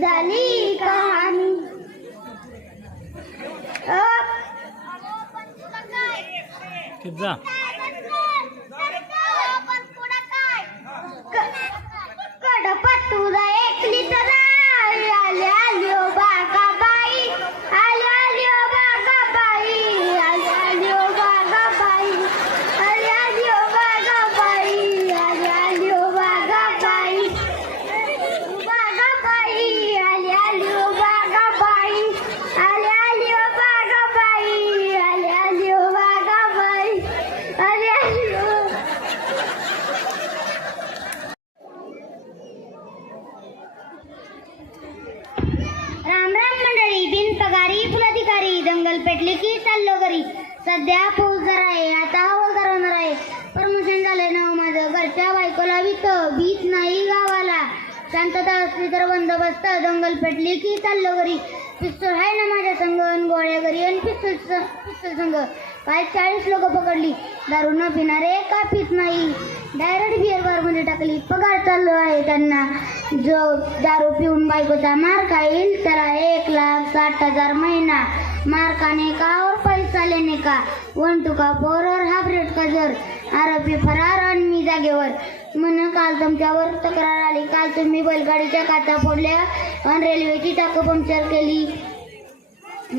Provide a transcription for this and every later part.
झाली कहाणी. किती कडपतुरा एक लिटर आले आले ओ बागाबाई आले आले ओ बागाबाई आले आले ओ बागाबाई आले आले ओ बागाबाई आले आले ओ बागाबाई बागाबाई आले आले ओ बागाबाई आले आले ओ बागाबाई आले आले ओ बागाबाई आले आले ओ. राम राम मंडळी. बिनपगारी फुलाधिकारी दंगल पेटली की चाललो घरी. सध्या फौजदार आहे, आता हवालदार होणार आहे. प्रमोशन झालंय ना माझं. घरच्या बायकोला भीत नाही गावाला. शांतता असली तर बंदोबस्त. दंगल पेटली की चाललो घरी. पिस्तूल आहे ना माझ्या संग, गोळ्या घरी आणि पिस्तूल संग. काय 40 लोक पकडली. दारू न पिणारे का पित नाही. डायरेक्ट बिअर बार मध्ये टाकली. पगार चालू आहे त्यांना. जो दारू पिऊन बायकोचा मार खाईल त्याला 1,60,000 महिना. मार खाने का और पैसा लेने का. 1 टुका फोर और हाफ रेट का जर. आरोपी फरार आणि मी जागेवर. म्हणून काल तुमच्यावर तक्रार आली. काल तुम्ही बैलगाडीच्या काचा फोडल्या आणि रेल्वेची टाकं पंक्चर केली.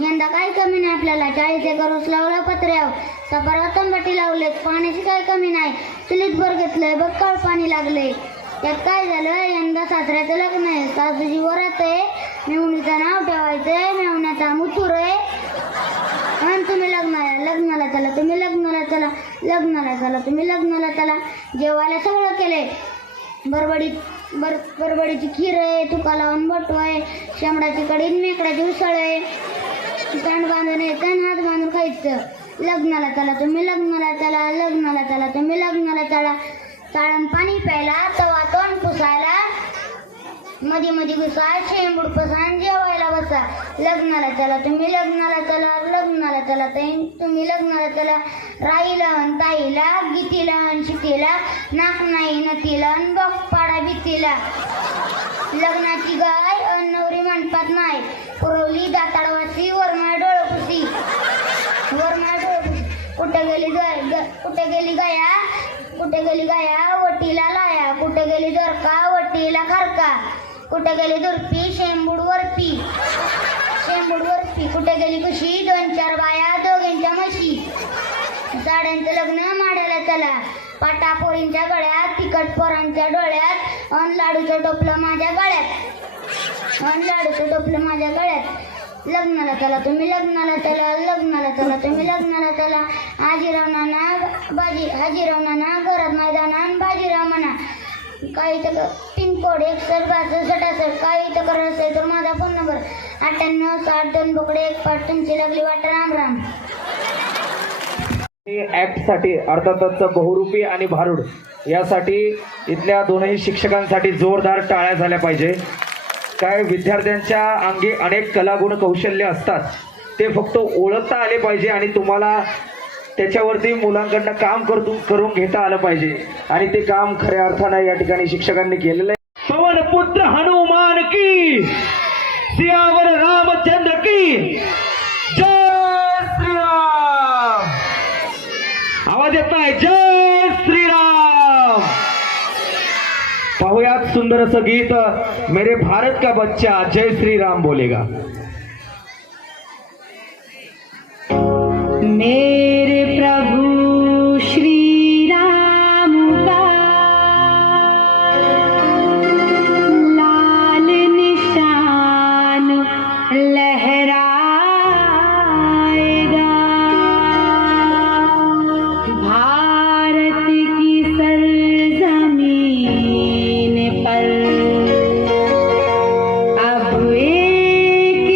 यंदा काही कमी नाही आपल्याला. 40 एकर ऊस लावला पत्र्यावर. सपारा तंबाटी लावलेत, पाण्याची काही कमी नाही, चुलीत भर घेतलंय, बक्कळ पाणी लागलंय. त्यात काय झालं, यंदा सासऱ्याचं लग्न आहे, सासूची वरात आहे, मेहुणीचं नाव ठेवायचंय, मेहुण्याचा मुथूर आहे. आणि तुम्ही लग्नाला चला, तुम्ही लग्नाला चला, लग्नाला चला, तुम्ही लग्नाला चला. जेवायला सगळं केलंय. बरबडीची खीर आहे, तुका लावून बटू आहे, शेंबडाची कढी, मेकड्याची उसळ आहे. कांड बांधून यायचं आणि हात बांधून खायचं. लग्नाला चला, तुम्ही लग्नाला चला, लग्नाला चला, तुम्ही लग्नाला चला. चाळण पाणी प्यायला, तवा तोंड पुसायला, मध्ये मध्ये घुसा, शेंबूड पसान, जेवायला बसा. लग्नाला चला, तुम्ही लग्नाला चला, लग्नाला चला, तुम्ही लग्नाला चला. राईला अन ताईला, गीतीला अन शितीला, नाक नाही नतीला अन बघपाडा भीतीला. लग्नाची गाय अन नवरी मंडपात नाही, पुरवली दाताडवासी, वरमाळ डोळपुसी, वरमाळ डोळपुसी. कुठे गेली गाया, वटीला लाया, कुठे गेली दोरका, वटीला खारका, कुठे गेली दुरपी, शेंबूड वरपी, कुठे गेली कुशी, 2-4 बाया, दोघींच्या म्हशी. साड्यांचं लग्न माड्याला चला, पाटा पोरींच्या गळ्यात, तिखट पोरांच्या डोळ्यात, अन लाडूचं टोपलं माझ्या गळ्यात. लग्नाला चला, तुम्ही लग्नाला चला, लग्नाला चला, तुम्ही लग्नाला चला. हाजीराव नाना घरात मैदानान बाजीराव म्हणा. काही तर पिनकोड 616266. काही तक्रार असेल तर माझा फोन नंबर 9862 बोकडे 1 पाठ. तुमची लागली वाट. राम राम. ऍक्ट साठी अर्थातच बहुरूपी आणि भारूड यासाठी इथल्या दोनही शिक्षकांसाठी जोरदार टाळ्या झाल्या पाहिजे. काय विद्यार्थ्यांच्या अंगी अनेक कलागुण कौशल्य असतात, ते फक्त ओळखता आले पाहिजे आणि तुम्हाला त्याच्यावरती मुलांकडनं काम करून घेता आलं पाहिजे आणि ते काम खऱ्या अर्थानं या ठिकाणी शिक्षकांनी केलेलं आहे. पवन पुत्र हनुमान की, सियावर रामचंद्र की जय श्रीराम. आवाज येत नाही. जय श्रीराम. पाहुयात सुंदर असं गीत. मेरे भारत का बच्चा जय श्रीराम बोलेगा. मेरे प्रभु श्री राम का लाल निशान लहराएगा, भारत की सरजमीन पर अब एक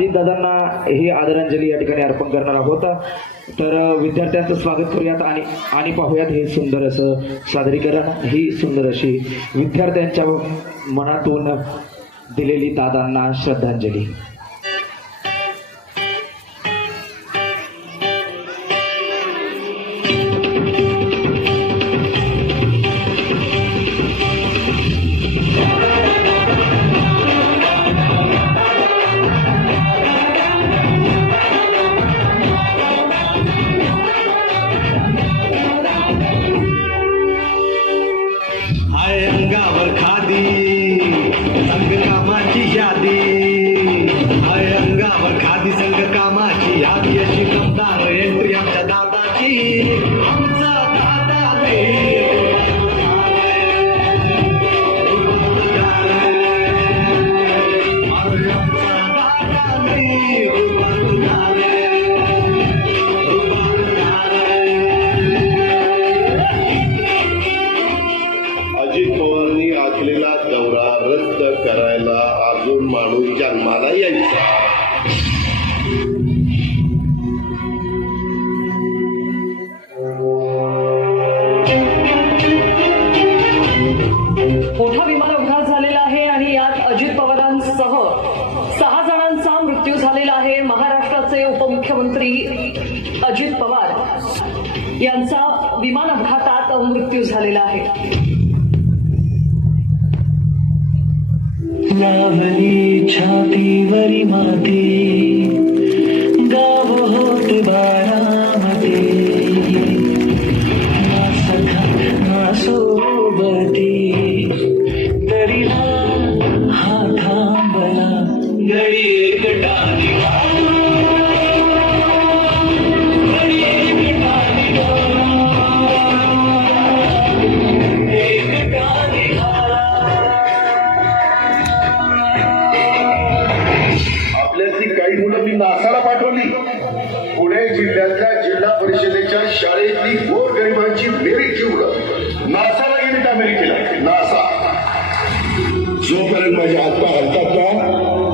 अजितदादांना ही आदरांजली या ठिकाणी अर्पण करणार आहोत. तर विद्यार्थ्यांचं स्वागत करूयात आणि पाहूयात हे सुंदर असं सादरीकरण, ही सुंदर अशी विद्यार्थ्यांच्या मनातून दिलेली दादांना श्रद्धांजली. हाय अंगावर खादी संघकामाची यादी, हाय अंगावर खादी संघकामाची यादी, अशी कमदार एंट्री आमच्या दादाची. आमचा दादा अजित पवारांनी आखलेला दौरा रद्द करायला अजून माणूस जन्माला यायचा. मोठा विमान अपघात झालेला आहे आणि यात अजित पवारांसह 6 जणांचा मृत्यू झालेला आहे. महाराष्ट्राचे उपमुख्यमंत्री अजित पवार यांचा विमान अपघातात मृत्यू झालेला आहे. लावली छातीवरी माती, गाव होत बारामती, ना सखा ना सोबती, तरी हा थांबला घडी एकटा आपल्यातली काही मुलं मी नासाला पाठवली. पुणे जिल्ह्यातल्या जिल्हा परिषदेच्या शाळेतली गोरगरिबांची बेरीजची मुलं नासाला गेली अमेरिकेला. नासा जोपर्यंत माझे हातपाय हलतात ना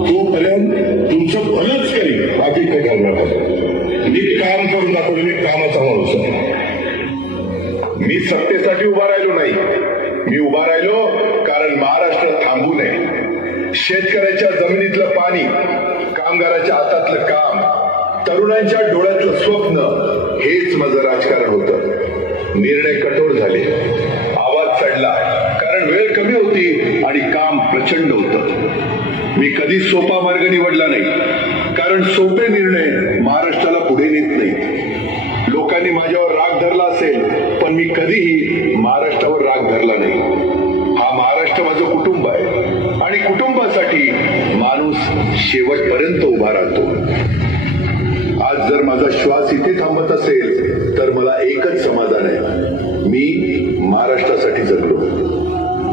तोपर्यंत तुमचं भलंच करीन, बाकी काही करणार नाही. मी काम करून दाखवलं, मी कामाचा माणूस आहे. मी सत्तेसाठी उभा राहिलो नाही, मी उभा राहिलो कारण महाराष्ट्र थांबू नये. शेतकऱ्याच्या जमिनीतलं पाणी, कामगाराच्या हातातलं काम, तरुणांच्या डोळ्यातलं स्वप्न, हेच माझं राजकारण होतं. निर्णय कठोर झाले, आवाज चढला, कारण वेळ कमी होती आणि काम प्रचंड होतं. मी कधी सोपा मार्ग निवडला नाही, कारण सोपे निर्णय महाराष्ट्राला पुढे नेत नाहीत. लोकांनी माझ्यावर राग धरला असेल, पण मी कधीही महाराष्ट्रावर राग धरला नाही. हा महाराष्ट्र माझं कुटुंब आहे आणि कुटुंबासाठी माणूस शेवटपर्यंत उभा राहतो. आज जर माझा श्वास इथे थांबत असेल तर मला एकच समाधान आहे, मी महाराष्ट्रासाठी जगलो.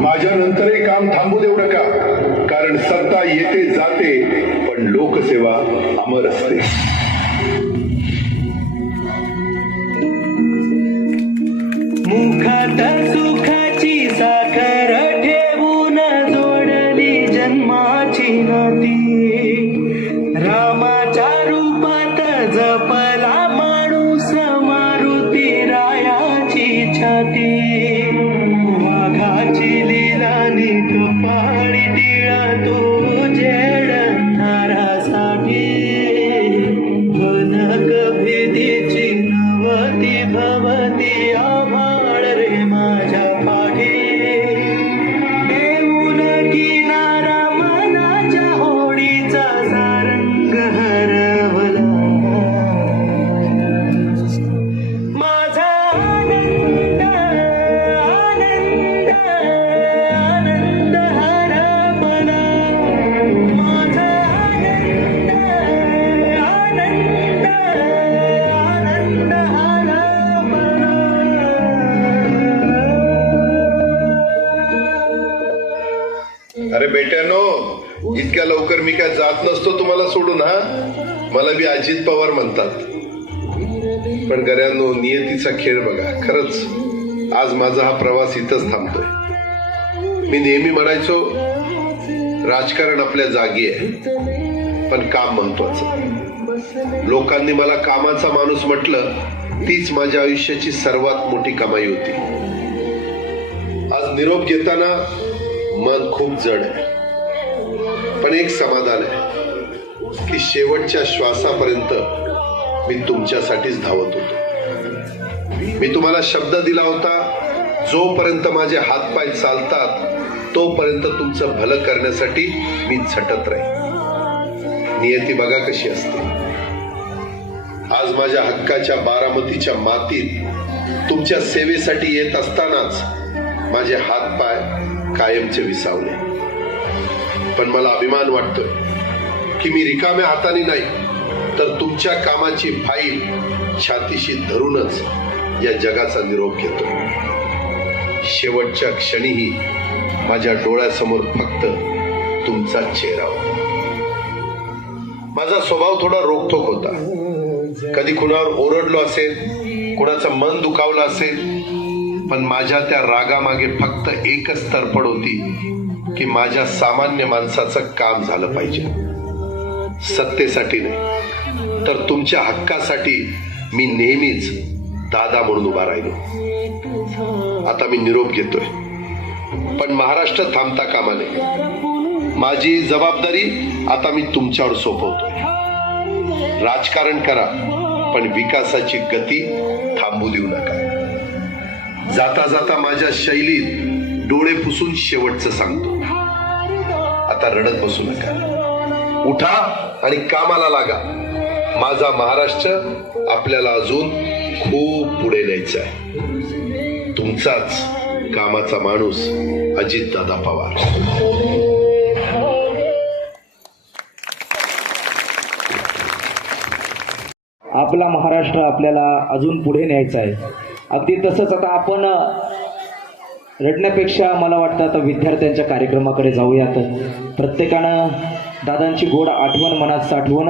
माझ्या नंतरही काम थांबू देऊ नका, कारण सत्ता येते जाते पण लोकसेवा अमर असते. मुखात सुखाची साखर ठेवून जोडली जन्माची नाती, रामाच्या रूपात जपला माणूस मारुती रायाची छाती. वाघाची लीलानी कपाळी टिळा तो जेड थारासाठी, भनक भेदीची नवती भवती आभाळ रे माझ्या पाठी. देऊन किनारा मनाच्या होडीचा सारंग हरवला, माझा आनंद आनंद आनंद हरवला, माझा आनंद आनंद आनंद हरवला. अरे बेट्यानो, इतक्या लवकर मी काय जात नसतो तुम्हाला सोडून. हा, मला बी अजित पवार म्हणतात, पण गऱ्यांनो नियतीचा खेळ बघा. खरंच आज माझा हा प्रवास इथंच थांबतोय. मी नेहमी म्हणायचो राजकारण आपल्या जागी आहे, पण काम महत्वाचं. लोकांनी मला कामाचा माणूस म्हटलं, तीच माझ्या आयुष्याची सर्वात मोठी कमाई होती. आज निरोप घेताना मन खूप जड आहे, पण एक समाधान आहे की शेवटच्या श्वासापर्यंत मी तुमच्यासाठीच धावत होतो. मी तुम्हाला शब्द दिला होता, जोपर्यंत माझे हातपाय चालतात तोपर्यंत तुमचं भलं करण्यासाठी मी झटत राहील. नियती बघा कशी असते. आज माझ्या हक्काच्या बारामतीच्या मातीत तुमच्या सेवेसाठी येत असतानाच माझे हातपाय कायमचे विसावले. पण मला अभिमान वाटतोय की मी रिकाम्या हाताने नाही तर तुमच्या कामाची फाईल छातीशी धरूनच या जगाचा निरोप घेतो. शेवटच्या क्षणीही माझ्या डोळ्यासमोर फक्त तुमचा चेहरा होता. माझा स्वभाव थोडा रोखठोक होता. कधी कुणावर ओरडलो असेल, कुणाचं मन दुखावलं असेल, पण माझ्या त्या रागामागे फक्त एकच तरफड होती की माझ्या सामान्य माणसाचं काम झालं पाहिजे. सत्तेसाठी नाही तर तुमच्या हक्कासाठी मी नेहमीच दादा म्हणून उभा राहिलो. आता मी निरोप घेतोय, पण महाराष्ट्र थांबता कामा नये. माझी जबाबदारी आता मी तुमच्यावर सोपवतोय. राजकारण करा, पण विकासाची गती थांबू देऊ नका. जाता जाता माझ्या शैलीत डोळे पुसून शेवटचं सांगतो, आता रडत बसू नका. उठा आणि कामाला लागा. माझा महाराष्ट्र आपल्याला अजून खूप पुढे न्यायचा आहे. तुमचाच कामाचा माणूस अजितदादा पवार. आपला महाराष्ट्र आपल्याला अजून पुढे न्यायचा आहे. अगदी तसंच आता आपण रडण्यापेक्षा मला वाटतं आता विद्यार्थ्यांच्या कार्यक्रमाकडे जाऊयात. प्रत्येकानं दादांची गोड आठवण मनात साठवून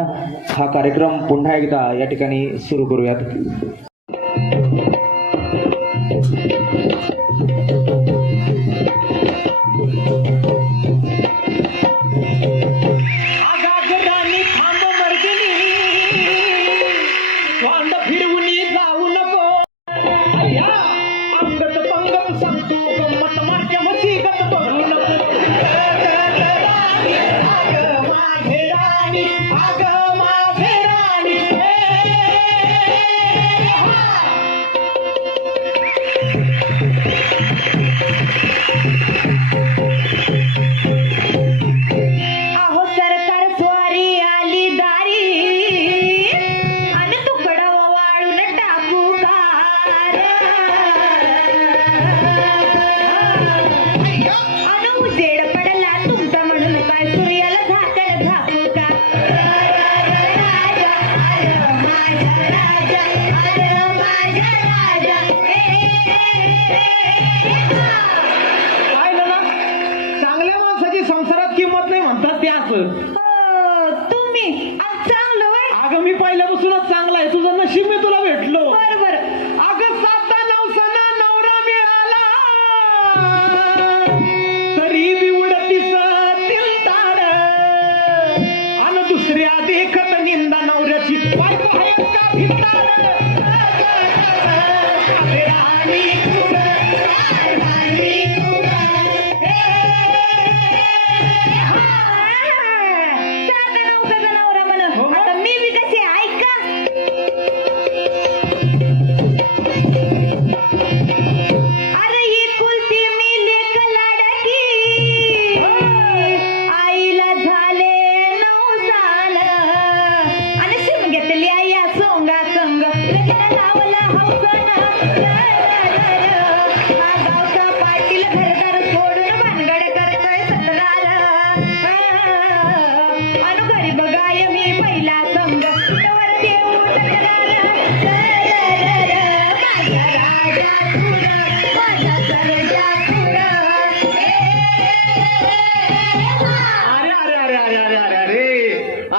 हा कार्यक्रम पुन्हा एकदा या ठिकाणी सुरू करूयात. आगागराने थांब मर्दिनी, वांड फिरवून जाऊ नको. या अंगत पंगत सांगतो, गंमत माझ्या मसीगत बघू नको. आग माझे राणी, आग माझे राणी. अहो सरकार स्वारी आली दारी आणि तुकडं वाळून टाकू कार. आणि उजेड पडला तुमचा म्हणून काय सूर्याला झाकण झाकू का. राजा अरे माझा राजा, अरे माझा राजा. पाहिलं ना, चांगल्या माणसाची संसारात किंमत नाही म्हणतात ते असं. तुम्ही आज चांगलं होय. अगं मी पहिल्यापासूनच चांगला आहे, तुझं नशीब मी तुला भेटलो. बरोबर. अगं 7 नवसाना नवरा मिळाला, तरी बी उडतीस तिलताड. अन दुसऱ्या देखत निंदा नवऱ्याची, बायको आहे का भिताड. अरे राणी तुला, राणी तुला. आता मी बी कशी ऐका. अरे ही कुलती मी लेक लाडकी, आईला झाले 9 साल. आणि शिम घेतली आई या सोंगा संग, लगीन लावला हौसन. हा गावचा पाटील घरदार सोडून भानगड करतोय सतराल. अनु गरीब गाय मी पहिला संग, तवर देऊ तक्रार. माझा राजा तुरा, माझा सर्जा तुरा. अरे अरे अरे अरे अरे अरे अरे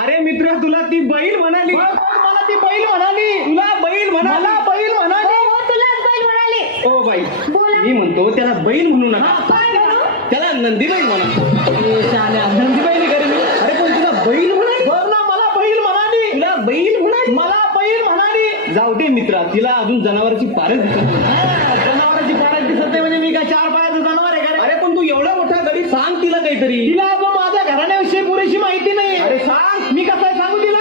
अरे मित्र, तुला ती बैल म्हणाली. मला ती बैल म्हणाली, तुला बैल म्हणाली, मला बैल म्हणाली. हो, तुलाच बैल म्हणाले. ओ बाई, बोला. मी म्हणतो त्याला बैल म्हणू नका, काय म्हणू? त्याला नंदीबाई म्हणा. नंदीबाई नाही करे मी. अरे पण तुला बैल म्हणाली. बरं ना मला बैल म्हणाली. जाऊ दे मित्रा, तिला अजून जनावरांची पारच दिसत नाही. जनावरांची पारच दिसत नाही म्हणजे मी काय 4 पायाचं जनावर आहे का? अरे पण तू एवढा मोठा गडी सांग तिला काहीतरी. तिला अजून माझ्या घराण्याविषयी पुरेशी माहिती नाही. अरे सांग. मी कसं आहे सांगू तिला?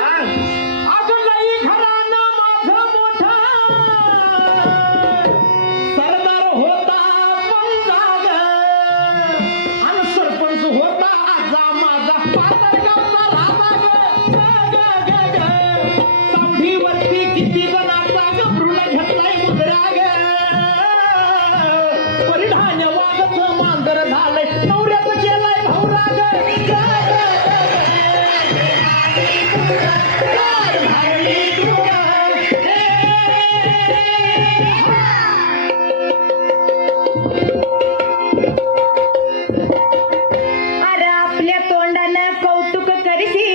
अजून नाही घराणं माझं मोठं सरदार होता पंजाब आणि सरपंच होता आजा माझा पातळगावचा राजा सावडीवरती किती जणांचा गभरून घेतलाय मुद्रा ग परिधान्य वागत मांजर झालंय नवऱ्याचं केलाय भाऊराग अरे आपल्या तोंडानं कौतुक करशी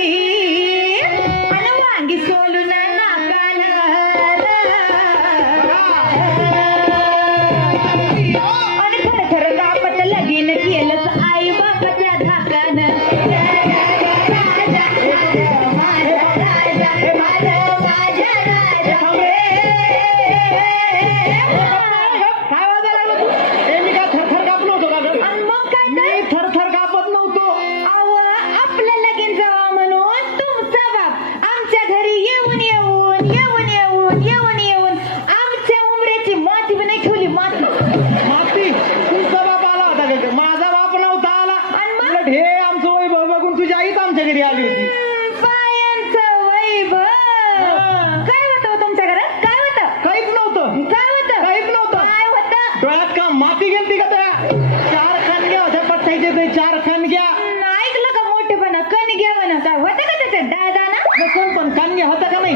आणि वांगी सोलून नाकानं आणि थरथर कापत लगीन केलंच आई बापाच्या धाकानं. काय वाजायला लागलं तू? मी काय थरथर कापलो होतो का ग? आणि मग काय तर? मी थरथर कापत नव्हतो. अहो, आपलं लगीन जावा म्हणून तुमचा बाप आमच्या घरी येऊन येऊन येऊन येऊन येऊन येऊन आमच्या उमऱ्याची माती पण नाही ठेवली माती. माती तुमचा बाप आला होता का? माझा बाप नव्हता आला. आणि मग? उलट हे आमचं वैभव बघून तुझी आईच आमच्या घरी आली होती. बायांचं वैभव. काय होतं तुमच्या घरात? काय होतं? काहीच नव्हतं. काय होतं? काहीच नव्हतं. काय होतं? डोळ्यात का माती गेलती का त्या? 4 खानग्या होत्या पट्ट्याचे ते 4 खानग्या. ऐकलं का मोठेपणा? कण घ्यावं ना. काय होतं का त्याच्यात दादा ना? नसून पण खानग्या होत्या का नाही?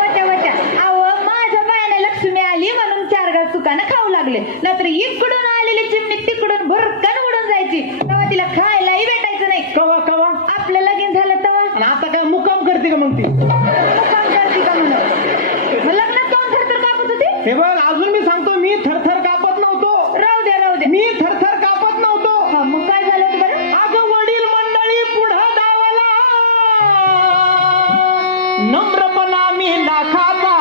वट्या वट्या. अहो, माझ्या बायाने लक्ष्मी आली म्हणून 4 घास सुकानं खाऊ लागले. नाहीतर इकडून आलेली चिमणी तिकडून भरकन उडून जायची. तेव्हा तिला खायलाही भेटायचं नाही. कवा कवा आपलं लगीन झालं तेव्हा आणि आता काय मुक्काम करते का मग ती? मुक्काम करते का म्हणून? लग्नात कोण थरथर कापत होती? हे बघ अजून मी सांगतो मी थरथर कापत नव्हतो. राहू द्या राहू द्या. मी थरथर कापत नव्हतो. हा, मग काय झालं होतं बरं? अगं वडील मंडळी पुढं धावला नम्रपणा मी लाखाचा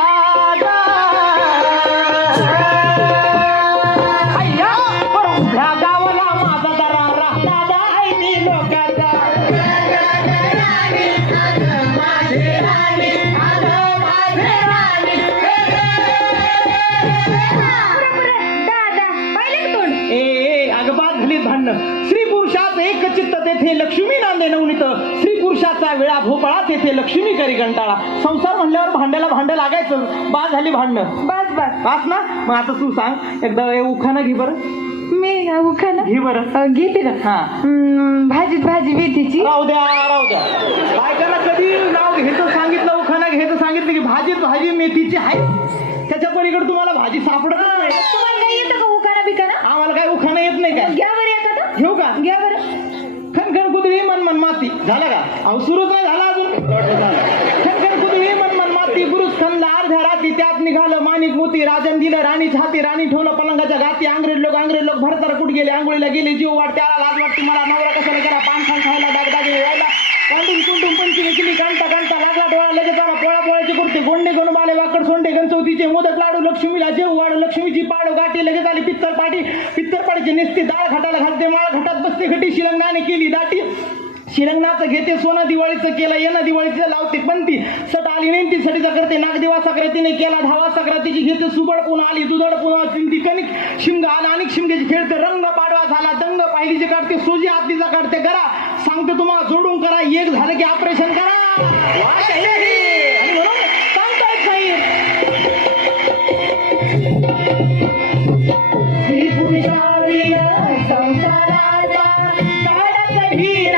अय्या पर उभ्या गावाला माझा दरारा दादा आईनी लोकाचा दादा पाहिलं का तोंड? ए अगं बाद झाली भांडणं. स्त्री पुरुषात एक चित्त तेथे लक्ष्मी नांदे नवनीत स्त्री पुरुषाचा वेळा भोपळा तेथे लक्ष्मी करी कंटाळा. संसार म्हणल्यावर भांड्याला भांडं लागायचं. बाद झाली भांडणं. बस बस. वाच ना. मग आता तू सांग एकदा हे उखाणा घे बरं. मी उखाणा घे बरं. घेते ना. हा भाजीत भाजी मेथीची. राहू द्या राहू द्या. बायकांना कधी नाव घ्यायचं सांगितलं उखाणा घ्यायचं सांगितलं की भाजीत भाजी मेथीची आहे. त्याच्या पलीकडे तुम्हाला भाजी सापडत नाही. तुम्हाला काय येतं का उखाणा बिखाणा? आम्हाला काय उखाणा येत नाही काय? घ्या बरं एखादं. घेऊ का? घ्या बरं. खन खन कुदळी मन मन माती झाला का? अहो सुरूच नाही झाला अजून. खन खन कुदळी मन मन माती गुरुस खनला अर्ध्या राती त्यात निघालं माणिक मोती राजन दिलं राणी छाती राणी ठेवलं पलंगाच्या गाती अंग्रेज लोक भरतार कुठ गेले आंघोळीला गेले जीव वाट त्याला लाज वाटते मला नवरा कशाला गेला पान खान खायला दागदागे व्हायला कांडून कुंडून पंचमी केली कांटा कांटा लागला डोळा लगेच आला पोळा पोळ्याचे कुर्ते गोंडे गण माले वाकड सोंडे गणचौतीचे मोदक लाडू लक्ष्मीला जेव वाढ लक्ष्मीची पाड गाठी लगेच आली पित्तर पाडीची नेसते डाळ घाटाला घालते माळ घाटात बसते घटी शिलंगाने केली दाटी शिरंगणाचं घेते सोनं दिवाळीचं केलं येणं दिवाळीचं लावते पंती सट आली नेमती सटीचा करते नागदेवा सक्रातीने केला धावा सक्रातीची घेते सुबड पुन्हा आली दुधड पुन्हा चिंती कणिक शिमगा आला आणि शिमग्याची खेळते रंग पाडवा झाला दंग पाहिलीचे काढते सोजी आतीचा काढते करा सांगते तुम्हाला जोडून करा एक झालं की ऑपरेशन करा आणि म्हणून सांगतायत साहेब संसाराचा काढा कधी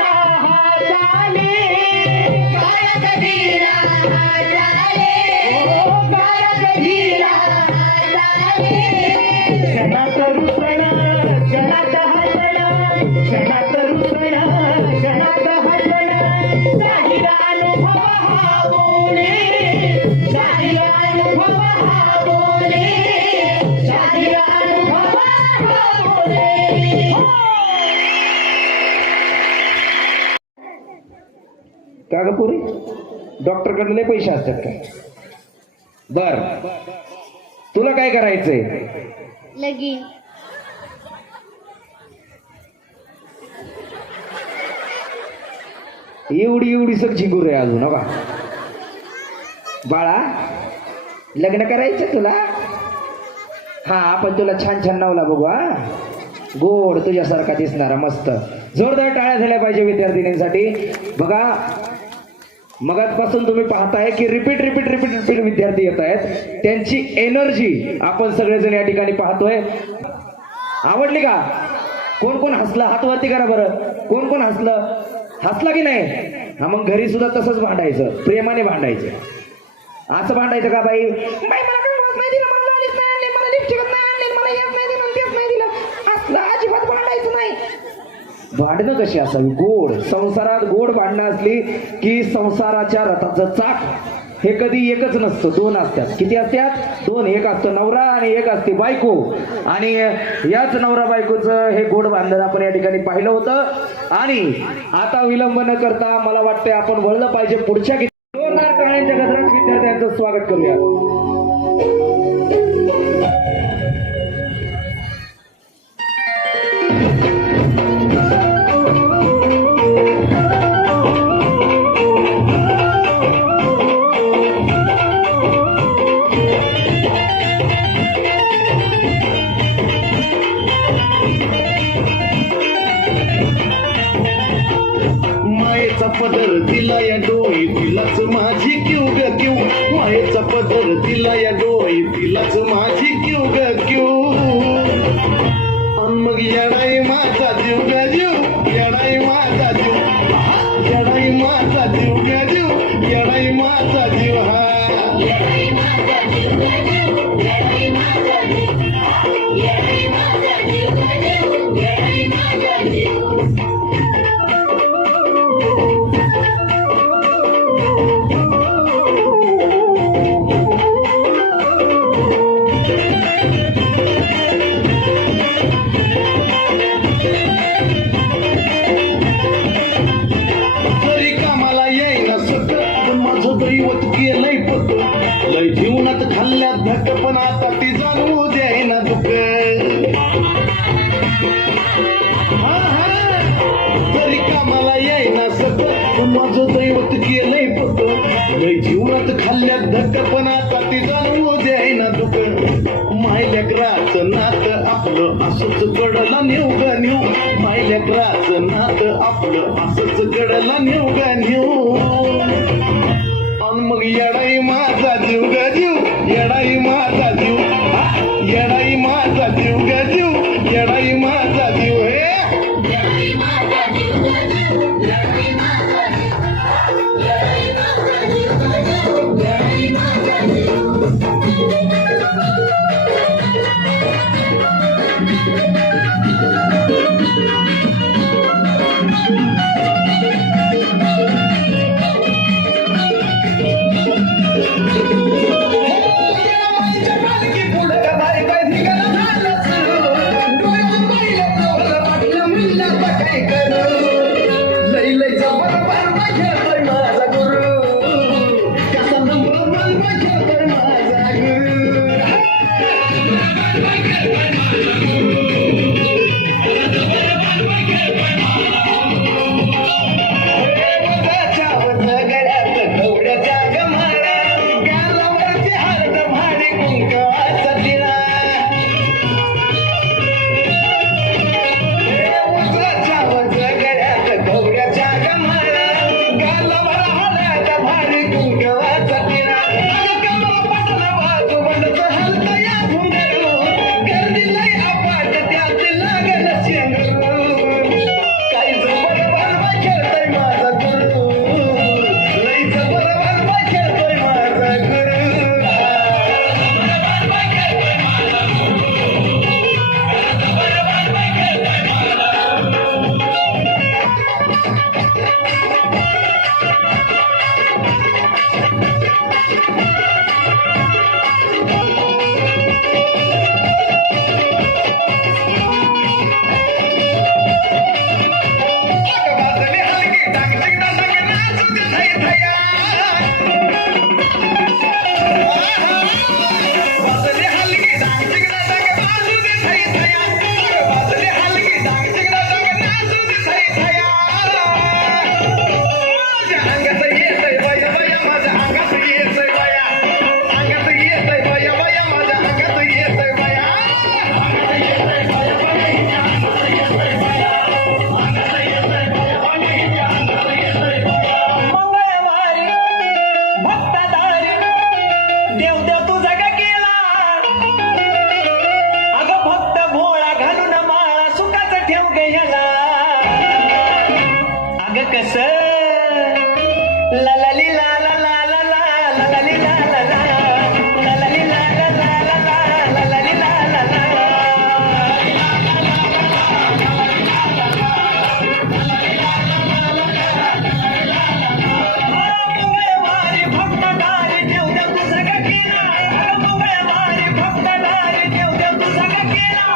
का ग पुरी डॉक्टरकडे लय पैसे असतात काय बर, तुला काय करायचंय? लगीन. एवढी सग झिंगूर आहे अजून बा. बाळा, लग्न करायचं तुला? हा, आपण तुला छान नवला बघू. हा, गोड तुझ्यासारखा दिसणारा मस्त. जोरदार टाळ्या झाल्या पाहिजे विद्यार्थिनींसाठी. बघा, मगापासून तुम्ही पाहताय की रिपीट विद्यार्थी येत आहेत. त्यांची एनर्जी आपण सगळेजण या ठिकाणी पाहतोय. आवडली का? कोण हसलं? हात वरती करा बरं. कोण हसला की नाही? हा, मग घरी सुद्धा तसंच भांडायचं, प्रेमाने भांडायचं. असं भांडायचं का बाई? मला नाही दिलं, मला लॉलीच नाही आणले, मला लिपस्टिकच नाही आणले, मला हेच नाही दिलं, तेच नाही दिलं. असलं अजिबात भांडायचं नाही. भांडणं कशी असावी? गोड. संसारात गोड भांडणं असली की संसाराच्या रथाचं चाक हे कधी एकच नसतं, दोन असतात. किती असतात? दोन. एक असतो नवरा आणि एक असते बायको. आणि याच नवरा बायकोचं हे गोड भांडण आपण या ठिकाणी पाहिलं होतं. आणि आता विलंब न करता मला वाटतंय आपण वळलं पाहिजे पुढच्या जोरदार टाळ्यांच्या गजरात विद्यार्थ्यांचं स्वागत करूया. मायेचा पदर दिला या डोई तिलाच माझी क्यू ग क्यू. मायेचा पदर दिला या डोई तिलाच माझी क्यू ग क्यू. अन मग येडाई माझा जीव ग जीव, येडाई माझा जीव, येडाई माझा जीव ग जीव, येडाई माझा जीव. हा, तरी कामाला येईना सगळं, पण माझं दैवत गेलंय पत. लय जीवनात खाल्ल्यात धक, पण आता ती जाणू द्यायना दुःख. तरी कामाला येईना सगळं, पण माझं दैवत गेलंय पत. लय जीवनात खाल्ल्यात धक, पण आता ती जाणू द्यायना दुःख. मायलेकराचं नातं आपलं असंच कडला नेऊ ग नेऊ. मायलेकराचं नातं आपलं असंच कडला नेऊ ग नेऊ. अन मग येडाई माझा जीव ग जीव, येडाई माझा जीव, येडाई माझा जीव ग जीव, येडाई माझा जीव. हे अगं कस ला ला ली ला ला ला ला ला ला ला ली ला ला ला ला ला ली ला ला ला ला ला ला ला ली ला ला ला मंगळवारी फक्त दारी देव देव तुझा का केला मंगळवारी फक्त दारी देव देव तुझा का केला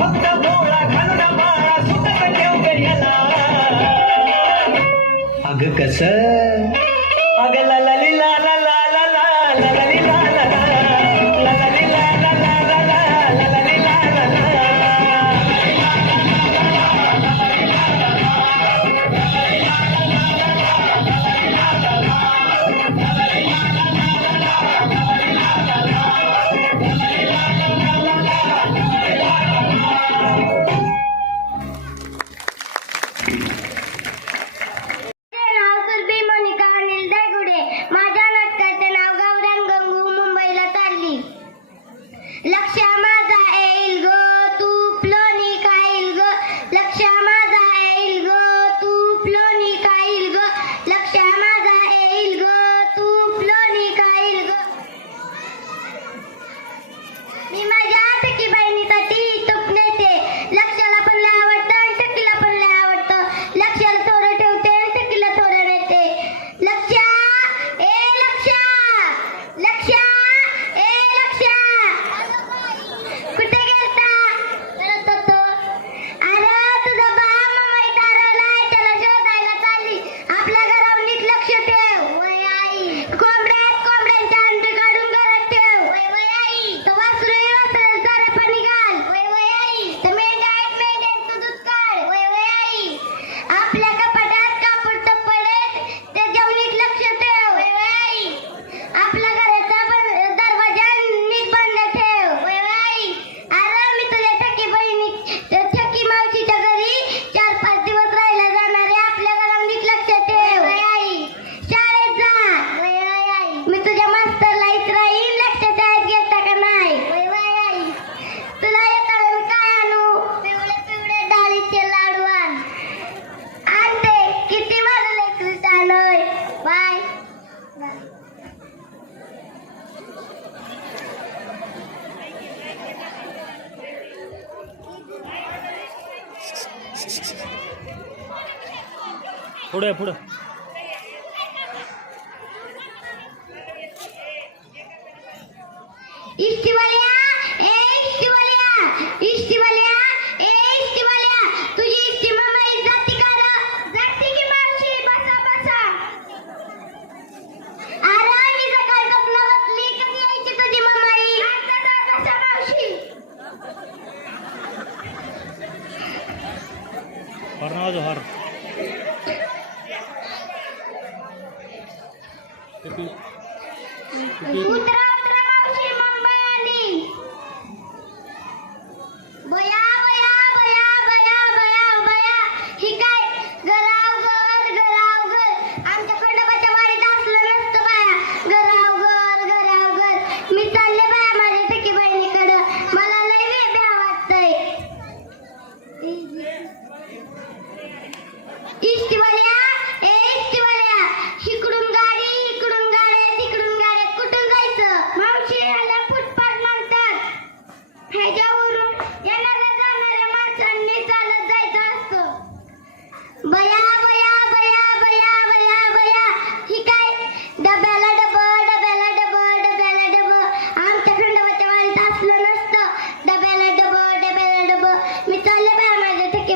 फक्त भोळा घालून माळा सुटत देव गेला अगं कस अगं ला ला ली ला ला ला ला ला ला ला ली ला ला ला ला ला ली ला ला ला ला ला ला ला ली ला ला ला माझे नाव सुरभी मोनिका अनिल दायगुडे. माझ्या नाटकाचे नाव गावरान गंगू मुंबईला चालली. लक्ष माझा येईल ग तू प्लोनी खाईल ग लक्ष माझा येईल ग तू प्लोनी खाईल ग लक्ष माझा येईल ग तू प्लोनी खाईल ग. मी माझ्या सखी बहिणीसाठी तूप नेते. लक्षाला पण लय आवडतं आणि टकीला पण लय आवडतं. लक्षाला थोडं ठेवते आणि टकीला थोडं नेते. लक्षा ए लक्षा लक्षा ए लक्षा कुठे गेलता करत होतो. अरे तुझा बाप मुंबई तारवलाय त्याला शोधायला चालली. आपल्या घरावर नीट लक्ष ठेव. वय आई कोंबड्यांच्या अंडे काढून घरात ठेव. वय वय आई तर वासरू सारे पाणी घाल. वय वय आई तर मेंढ्यांचं दूध काढ. वय वय आई आपल्या कपाटात कापड टप्पडे त्याच्यावर नीट लक्ष ठेव. वय वय आई आपल्या घराचा दरवाजा नीट बंद ठेव. वय वय आई अरे मी तुझ्या ठकी बहिणी ठकी मावशीच्या घरी 4-5 दिवस राहायला जाणार आहे. आपल्या घरावर नीट लक्ष ठेव. वय आई शाळेत जा. वय वय आई मी तुझ्या मास्तरला इचराईन लक्ष शाळेत घेता का नाही. वय वय आई तुला येताना मी काय आणू. पिवळे पिवळे डाळीचे लाडू आण. आणते किती माझं लेकरू चालय. बाय पुढे पुढे इष्टीवाल्या ए इष्टीवाल्या इष्टीवाल्या ए इष्टीवाल्या तुझी इष्टी मम्मी जाती का रे. जाती की मावशी बसा बसा. अरे मी सकाळपासून बसली कधी यायची तुझी मम्मी. आता बसा मावशी. हर नाव हर उतरा उतरा मावशी मुंबई आली. बया बया बया बया बया बया ही काय घरावघर आमच्या खंडोबाच्या वाडीत असलं नसतं बाया. घरावघर मी चालले बाया माझ्या सखी बहिणीकडं. मला लय वेगळं वाटतंय. इष्टीवाल्या ए इष्टीवाल्या इकडून गाडी तिकडून गाड्या कुठून जायचं. मावशी याला फुटपाथ म्हणतात. ह्याच्यावरून येणाऱ्या जाणाऱ्या माणसांनी चालत जायचं असतं. बया बया बया बया बया बया ही काय डब्याला डब आमच्या खंडोबाच्या वाडीत असलं नसतं. डब्याला डब मी चालले बाया माझ्या ठकी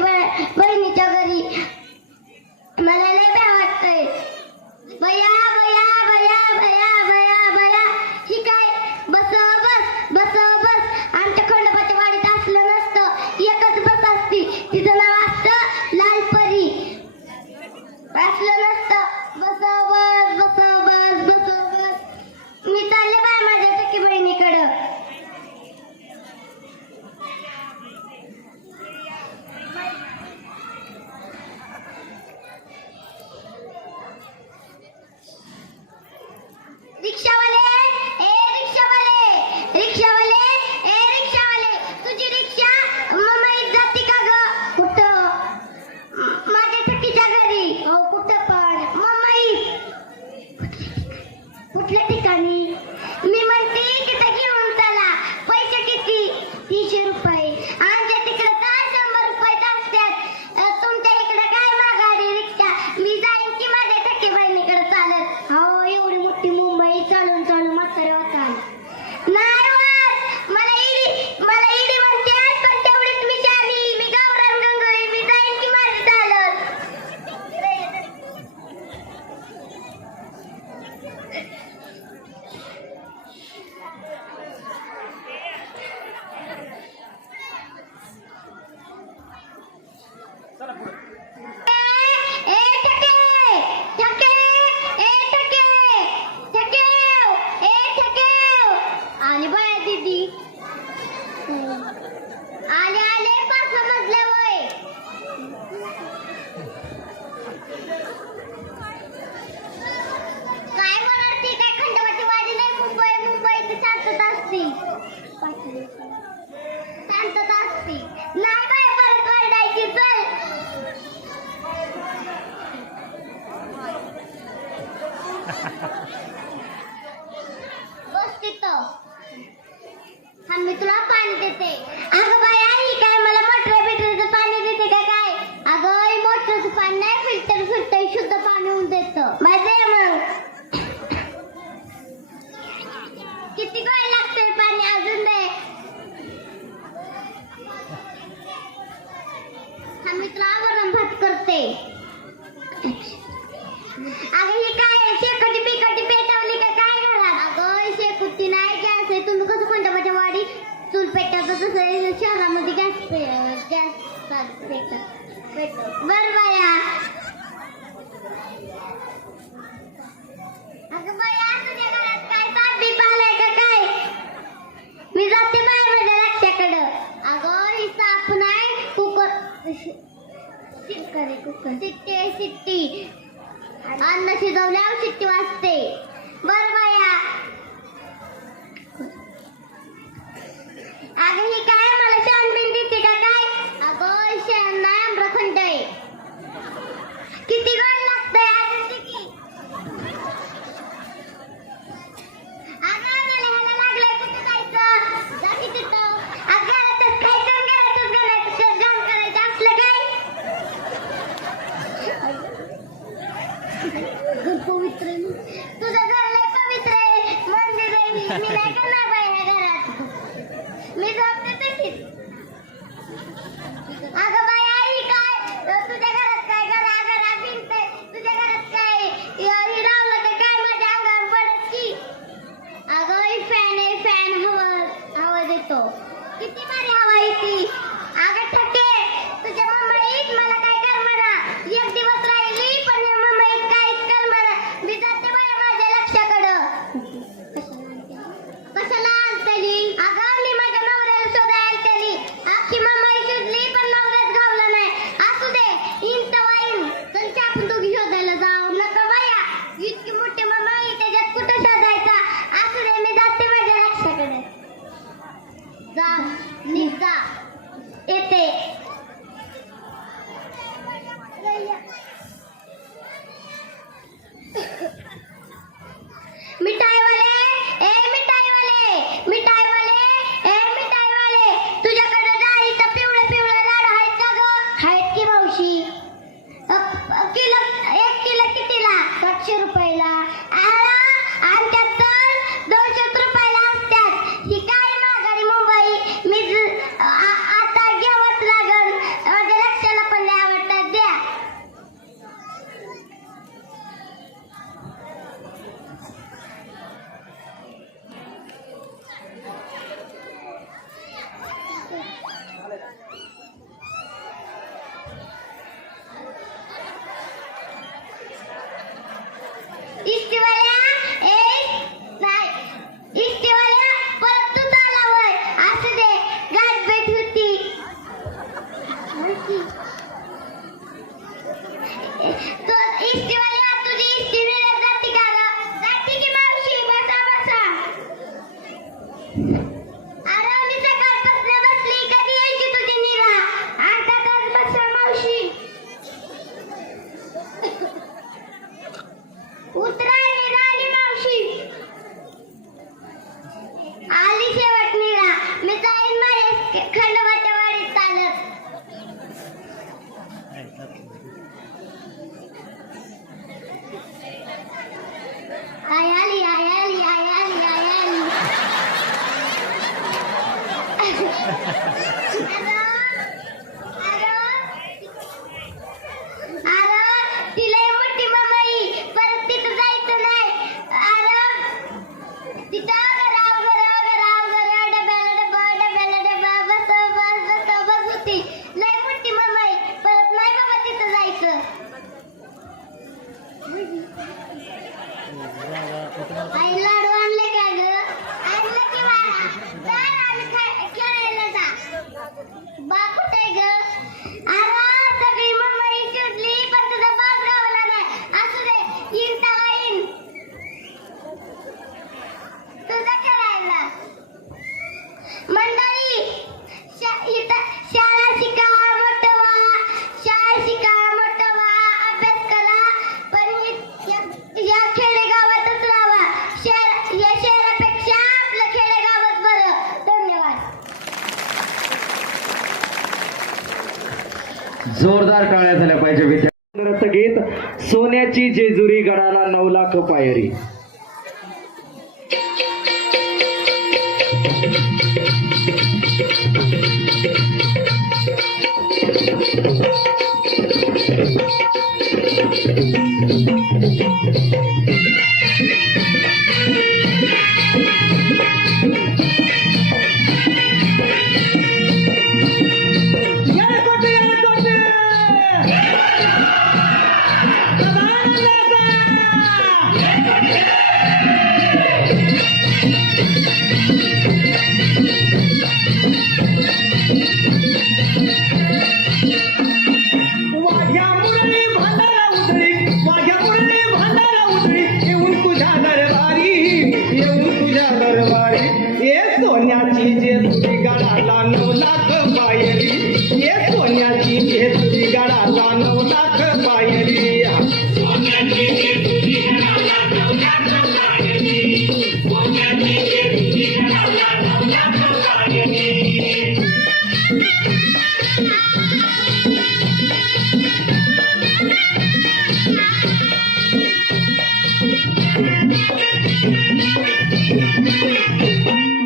बहिणीच्या घरी. मला लय भ्या वाटतंय. बया बया बया बया बया बया ही काय बस आमच्या खंडोबाच्या वाडीत असलं नसतं. एकच बस असती तिचं नाव असतं लालपरी. अभ्यास करते. अगं ही काय शेकोटी बिकोटी पेटवली का काय घरात? अगं शेकोटी नाही, गॅस आहे. तुम्ही कसं कोणत्या वाडी चूल पेटवतो तसं शहरामध्ये गॅस बर बाया. अगं बाया, तुझ्या घरात काय साप बीप आलाय का काय? मी जाते बाय माझ्या लक्षाकडं. अगं ही साप नाही, कुकर शिट्टी अन्न शिजवल्यावर शिट्टी वाजते. बर बाया. अगं ही काय मला शेण बिन देते का काय? अगं शेण नाही, आम्रखंड आहे. किती गोड लागतंय अजून किती. अगं मला ह्याला लागलंय, कुठे जायचं? जा की तिथं. अगं घरातच खायचं, घरातच घालायचं, काम करायचं असलं काय? पवित्र तुझं घर लय पवित्र आहे, मंदिर आहे. मी नाही करणार बाई ह्या घरात. मी झोपते तशीच. अगं बाई आई काय तुझ्या घरात काय घराघरा भिंत तुझ्या घरात काय हे रावलं तर काय माझ्या अंगावर पडत की. अगं ही फॅन आहे, फॅन हवा देतो. किती भारी हवा येते. अगं ठके तुझ्या मुंबईत मला काय कर म्हणा. एक दिवस राहिली पण मुंबईत काहीच कर म्हणा. मी जाते बाया माझ्या लक्षाकडं. कशाला आलतली? अगं मी माझ्या नवऱ्याला शोधायला आलतली. अख्खी मुंबई शोधली पण नवऱ्याच गावला नाही. असू दे, इन तवा इन. चल आपण दोघी शोधायला जाऊ. नका बाया, इतकी मोठी मुंबई त्याच्यात कुठं शोधायचा. असू दे, मी जाते माझ्या लक्षाकडे. जा निघ जा. येते. मिठाईवाले ए मिठाईवाले, मिठाईवाले ए मिठाईवाले, तुझ्याकडे डाळीचं पिवळं पिवळं लाडू आहेत का ग? आहेत की मावशी. किलो 1 किलो कितीला? 700 रुपयाला. आमच्यात तर 200 रुपयाला असतात. ही काय माघारी मुंबई. मी आता घ्यावंच लागल. माझ्या लक्षाला पण लय आवडतात. द्या. इष्टीवाल्या इष्टीवाल्या परत तू चालावय. असू दे, गाठ भेट होती. तो इष्टीवाल्या तुझी इष्टी वेळेत जाती का ग? जाती की मावशी. बसा बसा. अरे मी सकाळपासून बसली, कधी यायची तुझी निरा? अर्धा तास बसा मावशी. उतरायली राहिली मावशी. आली शेवट निरा. मी जाईन माझ्या खंडोबाच्या वाडीत चालत. आय आली आय आली आय आली आय आली. अरे तिला मोठी मुंबई, परत तिथं जायचं नाही. अरे तिथं राव डब्याला डबा बस होती. लय मोठी मुंबई, परत नाही बाबा तिथं जायचं. आई लाडू आणले का ग? आणलं की बाळा. जा आम्ही खेळायला जा. बा कुठे ग? अरे सगळी मुंबई शोधली पण तुझा बाप गावला नाही. असू दे, येईन तवा येईन. तुझा खेळायला. मंडळी शाळा शिका मोठं व्हा, शाळा शिका मोठं व्हा, अभ्यास करा, पण या खेडेगावातच राहा. या शहरापेक्षा आपलं खेडेगावच बरं. धन्यवाद. जोरदार टाळ्या झाल्या पाहिजे. विद्यार्थ्यांचं गीत सोन्याची जेजुरी गडाला 9 लाख पायरी. वाघ्या मुरळी भांडारा उधळी, वाघ्या मुरळी भांडारा उधळी, येऊन तुझ्या दरबारी, येऊन तुझ्या दरबारी. ये सोन्याची जेजुरी गडाला 9 लाख पायरी, ये सोन्याची जेजुरी गडाला 9 लाख पायरी.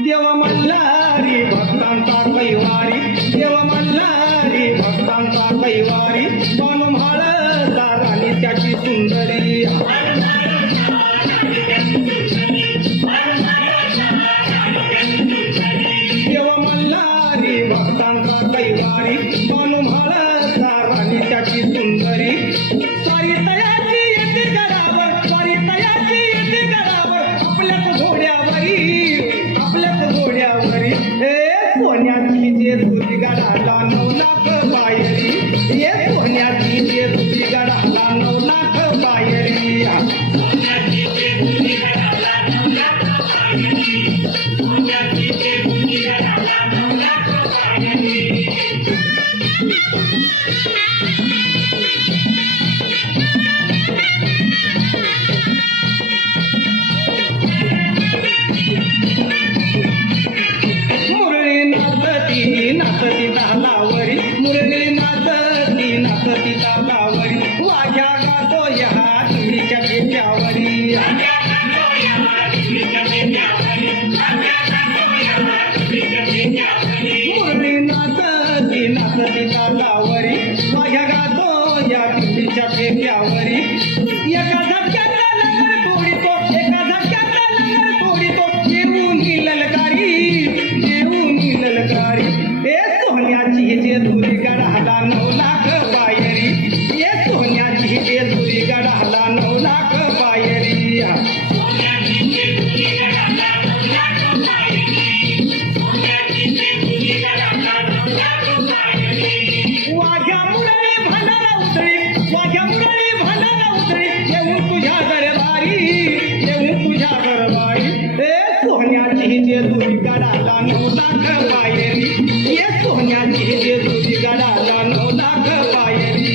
देव मल्हारी भक्तांचा कैवारी, देव मल्हारी भक्तांचा कैवारी, बनू म्हाळदार आणि त्याची सुंदरी. देव मल्हारी भक्तांचा कैवारी, बनू म्हाळदार आणि त्याची सुंदरी. स्वारी तयाची येते गडावर, स्वारी तयाची येते गडावर, आपल्याच घोड्यावरी, आपल्याच घोड्यावरी. हे सोन्याची जेजुरी गडाला 9 लाख पायरी, हे सोन्याची जेजुरी गडाला 9 लाख पायरी. मुरळी नाचती नाचती तालावरी, मुरळी नाचती नाचती तालावरी, वाघ्या गातो या तुमच्या टेक्यावरी. मुरळी नाचती नाचती तालावरी, वाघ्या गातो या तुमच्या टेक्यावरी. एका झटक्याचा लंगर तोडितो, एका झटक्याचा लंगर तोडितो, येऊन ललकारी, येऊन ललकारी. हे सोन्याची जेजुरी गडाला 9 लाख पायरी, हे सोन्याची जेजुरी गडाला 9 लाख पायरी. वाघ्या मुरळी भांडारा उधळी, वाघ्या मुरळी भांडारा उधळी, येऊन तुझ्या दरबारी, येऊन तुझ्या दरबारी. हे सोन्याची जेजुरी गडाला 9 लाख पायरी, ये सोन्याची जेजुरी गडाला 9 लाख पायरी.